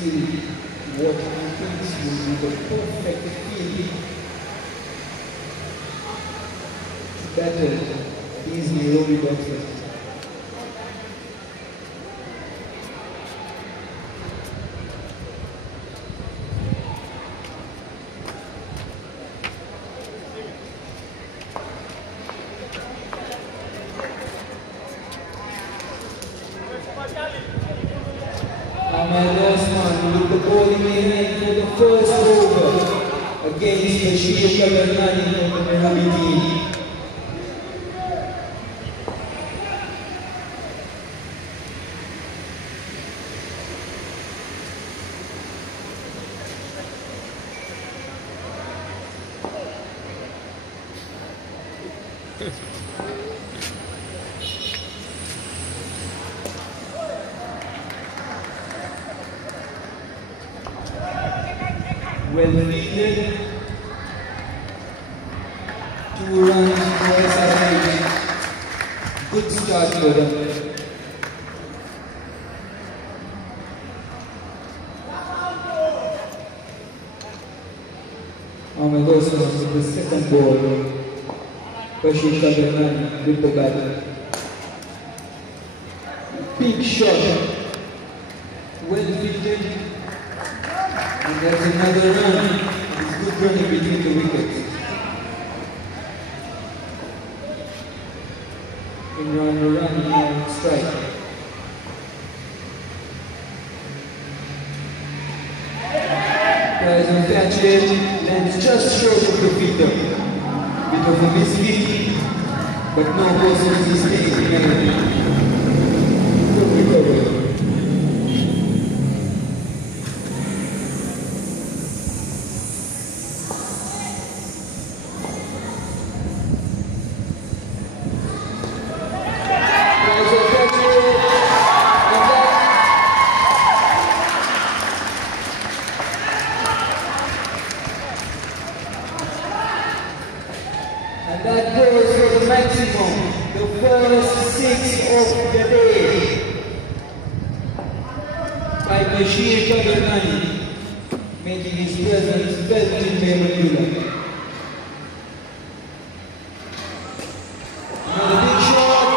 still what he thinks will be the perfect field to battle these Nairobi boxers. Ahmed Osman with the ball in the hand for the first over against Bashir Kabarnani from the Merabi team. Well fielded. 2 runs for SRH. Good start for them. Ahmed Osman with the second ball. Bashir Kabarnani with the bat. Big shot. Well fielded. And that's another run. It's good running between the wickets. Imran now strike. Guys, on catch it, lands just short of the fielder. Bit of a mislead, but no personal mistake in anything. Good recovery. And that goes for the maximum, the first 6 of the day by Bashir Kabarnani, making his presence felt in Mehmudullah. Another big shot,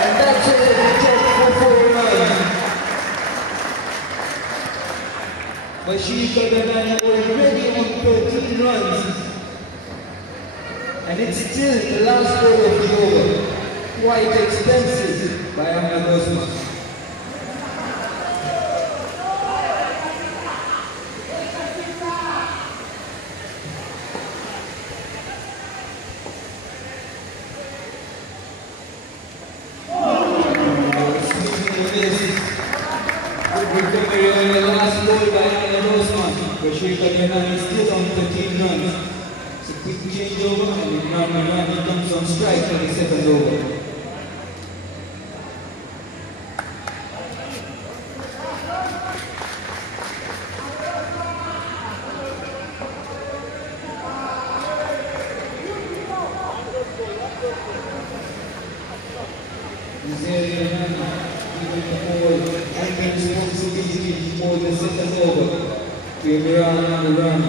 and that's it at the top for 4 runs. Bashir Kabarnani already on 13 runs. And it's still the last ball of the over. Quite expensive by Ahmed Osman. Good recovery on the last ball by Ahmed Osman. Bashir Kabarnani is still on 13 runs. It's a quick changeover and Imran comes on strike for the second over. Given the ball and responsibility for the second over to Imran on the run.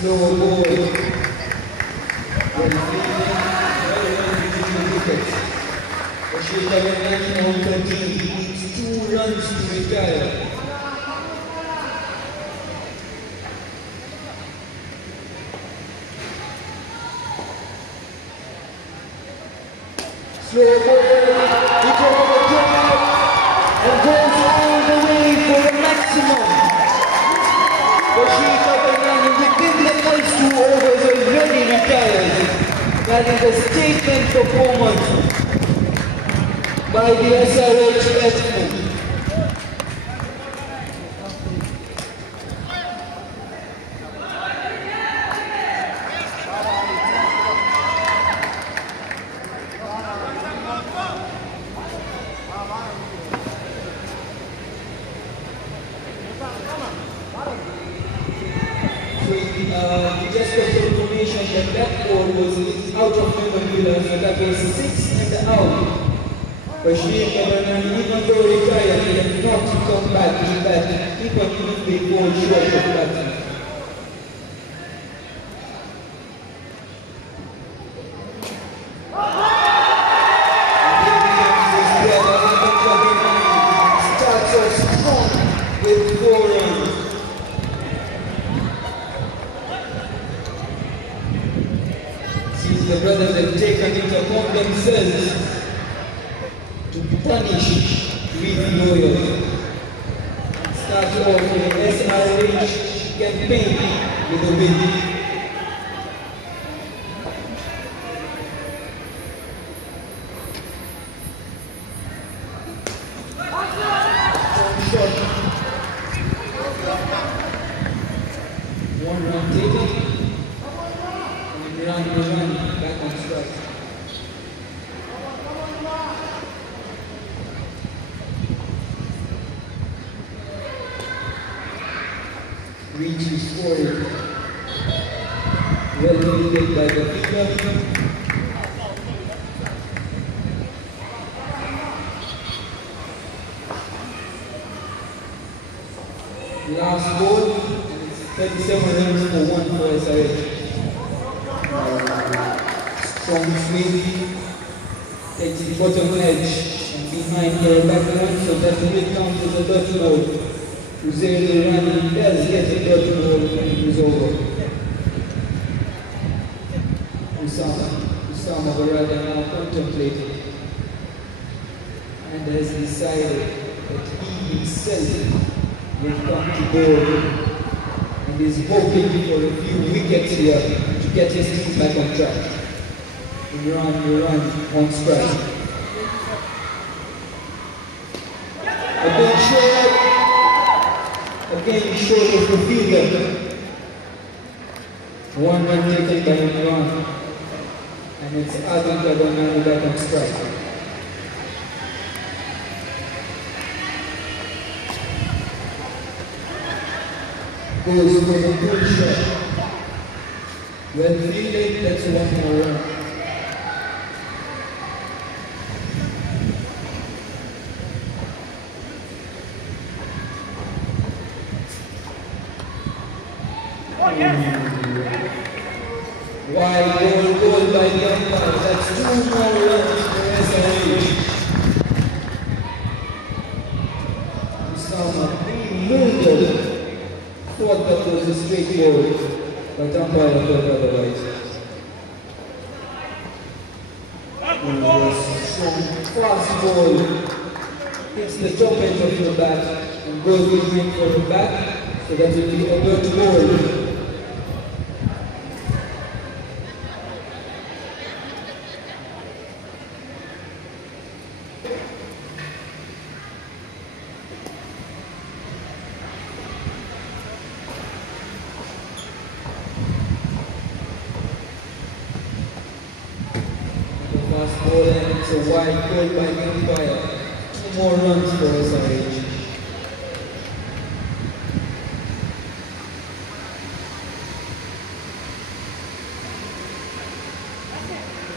Slow ball. Well between the wickets. Bashir Kabarnani on 13 needs 2 runs to retire. Slow ball. He goes over the top and goes all the way for the maximum. Bashir Kabarnani within the first 2 overs already retired. That is a statement performance by the SRH batsmen. was out of Memphis, so that was 6 and out. Bashir Kabanani, even though retired, he had not come back to bat, even if they fall short of batting. Starts off strong with 4 runs. Since the brothers have taken it upon themselves to punish Reed Lawyers. Start off with the SRH campaign with a win. Shot. 1 run taken. And run, back on strike. Reach is scored. Well fielded by the fielder. Last ball, and it's 37 runs for 1 for SRH. Strong swing, takes the bottom edge and behind the background, so that will count as a dot ball. Uzair Durrani does get a dot ball and it is over. Usama Barada now contemplating and has decided that he himself will come to board and is hoping for a few wickets here to get his team back on track. Run on strike. Again short of the fielder. 1 run taken by Imran. And it's Adam Kabanani back on strike. Goes for the pull shot. Well fielded, that's 1 more run. Wide goal by the umpire. That's 2 more runs for SRH. Usama being murdered. Thought that was a straight ball, but umpire thought otherwise. Strong, fast ball. Hits the top edge of the bat and goes behind for the back, so that will be a good ball. Fast ball and it's a wide goal by the umpire. 2 more runs for SRH.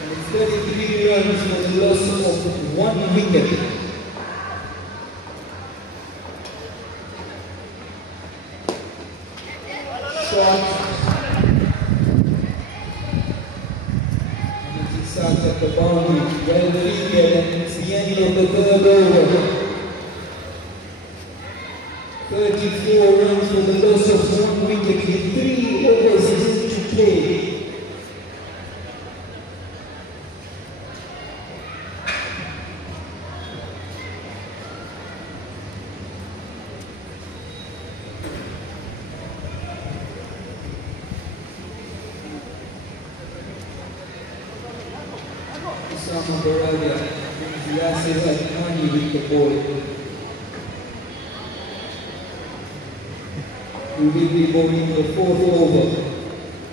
And it's 33 runs for the loss of 1 wicket. Shot. Starts at the boundary, well fielded, and it's the end of the 3rd over. 34 runs for the loss of 1 wicket with 3 overs to play. Usama Barada brings Yasir Adnani with the ball. He will be bowling the 4th over.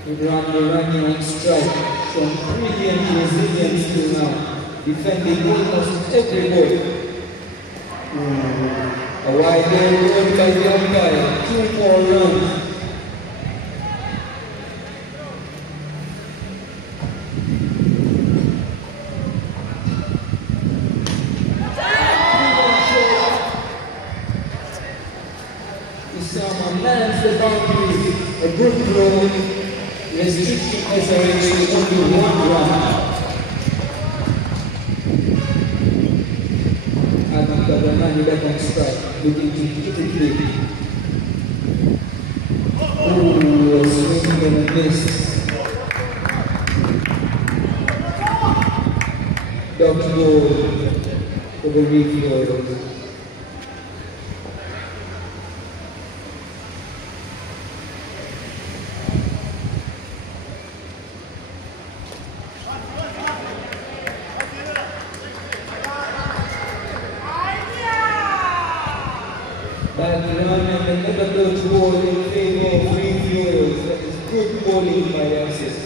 Imran Durrani on strike, from brilliant resilience till now, defending almost every ball. A wide ball by the umpire, 2 more runs. the boundary. A good throw, restricting SRH to only one run. Adam Kabramani back on strike, looking to hit it quick. Ooh, a swing and a miss. Dodge ball for the refield. Ball in favor of free throws. That is good bowling by the assist.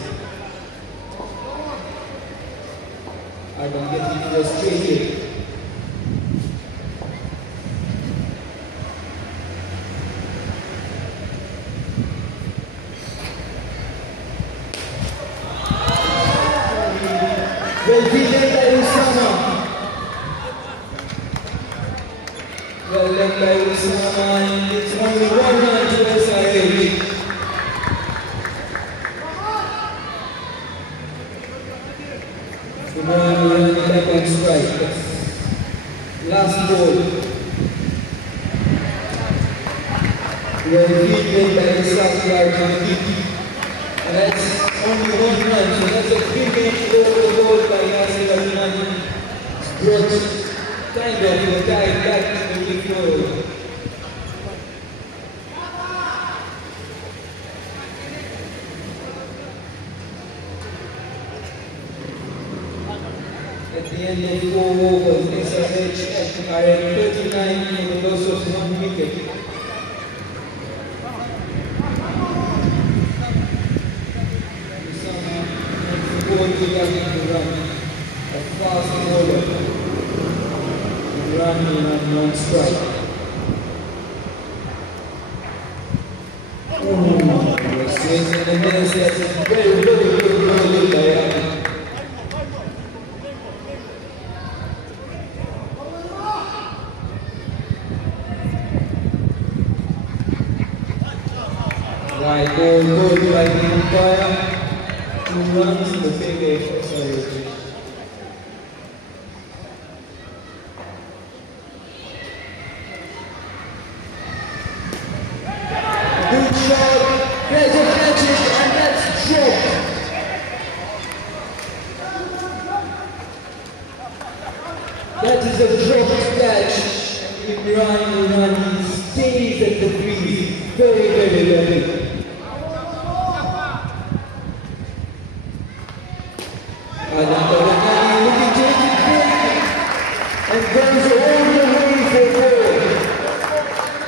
Adam getting frustrated. Well done by Usama. Well done by Usama, and it's only one run to SRH. The ball running back on strike. Last ball. Well done by Usama. And that's only one run, so that's a 3-minute goal by Yasir Al-Mani. Brought kind of tied back to the midfield. At the end of 4 overs, SRH are at 39 for the loss of 1 wicket. To run a fast bowler, run strike. The swing and the miss, that's a very good bowling by Adam. Right ball, good by the umpire. 2 runs in the favor of SRH. Good shot, there's a catch and that's dropped. That is a dropped catch. Imran he stays at the crease. Very lovely. Looking to hit it big and goes all the way for 4.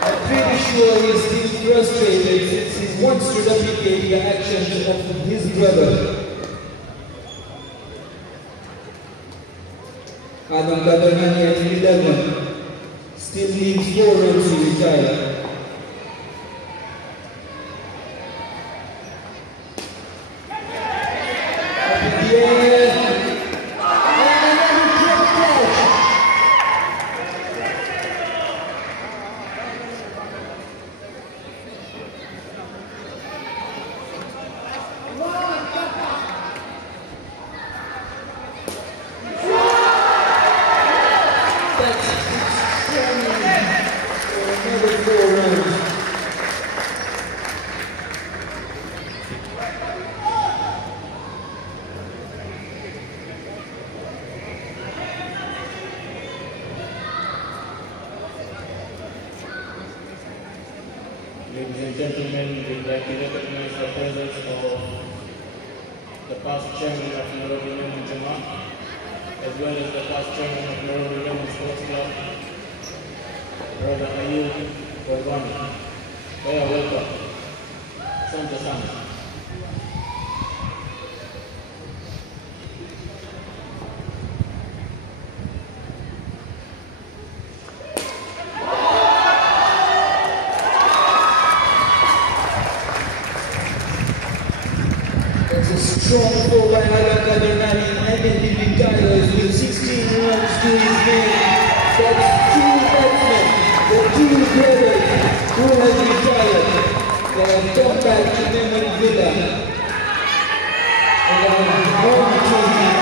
I'm pretty sure he's still frustrated since he wants to replicate the actions of his brother. Adam Kabramani at 11 still needs 4 runs to retire. Ladies and gentlemen, we'd like to recognize the presence of the past chairman of Nairobi Lemon Jamaat, as well as the past chairman of Nairobi Lemon Sports Club, Brother Ayub Gorwani. Baya, welcome. Asante sana. Strong throw by Adam Kabramani, and then he retires with 16 runs to his name. back to Memory Villa. And I'm home team.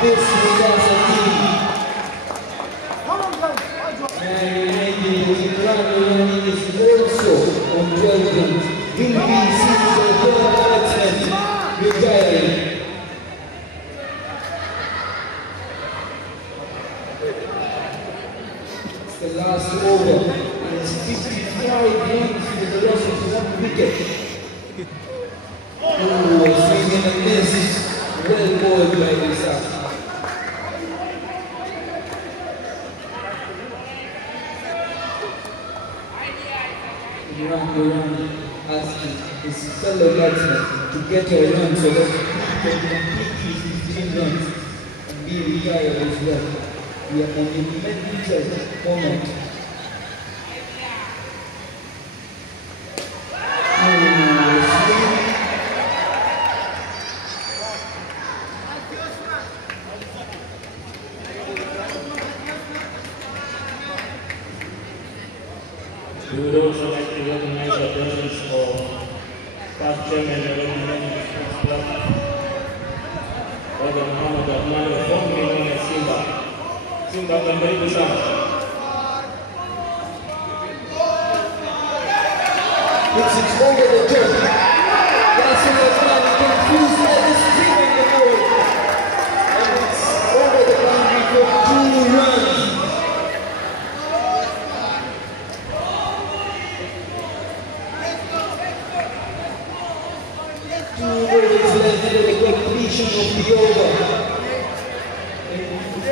This Mombasa team. And reminding that Imran Irani is also on 12 runs. Will be seeing the third batsman retiring. It's the last over. And it's 55 runs with the loss of 1 wicket. Oh, swing and a miss. Well bowled by Rishabh. Imran asking his fellow batsmen to get a run so that he can complete his 15 runs and be retired as well. We are on a monumental moment. We would also like to recognize the presence of past chairman of the United Sports Club, Brother Muhammad Rahman, formerly known as Simba. Simba, kembali bersama. It's over the top. Yasir Rahman confused by the spin on the ball. And it's over the boundary for 2 runs. Of the over.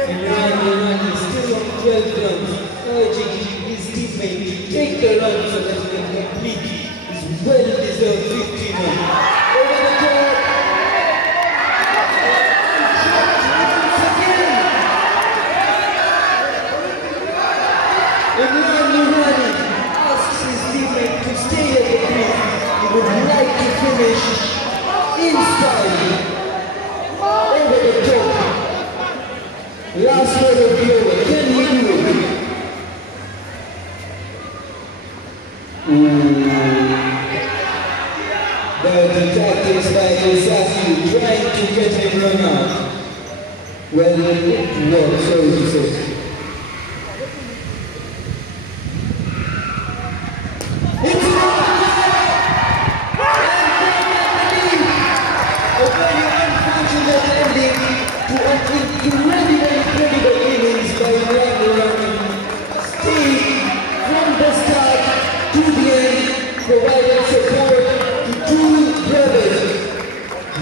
Imran is still on 12 runs, urging his teammate to take the run so that he can complete his well-deserved 50 runs. Over the top. Imran asks his teammate to stay at the crease. He would like to finish in style. Over the top. Last word of the over. Can we do it? The tactics by Rishabh trying to get him run out. Well, it worked, sorry to say. It's incredible innings by Imran. Steve from the start to the end, providing support to 2 brothers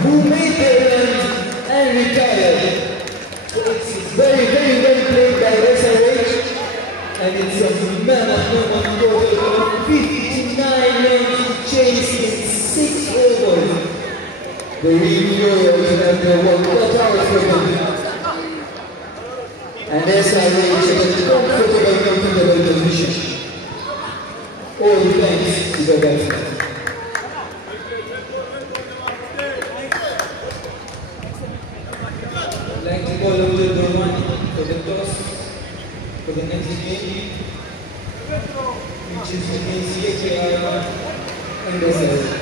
who made their runs and retired. So it's very well played by SRH, and it's a man of no one total of 59 runs chased in 6 overs. The real Royals have their work cut out for them. And SRH is a comfortable position. All thanks to the batsman. I'd like to call up the Burmani for the toss for the next game, which is against KKR and SRH.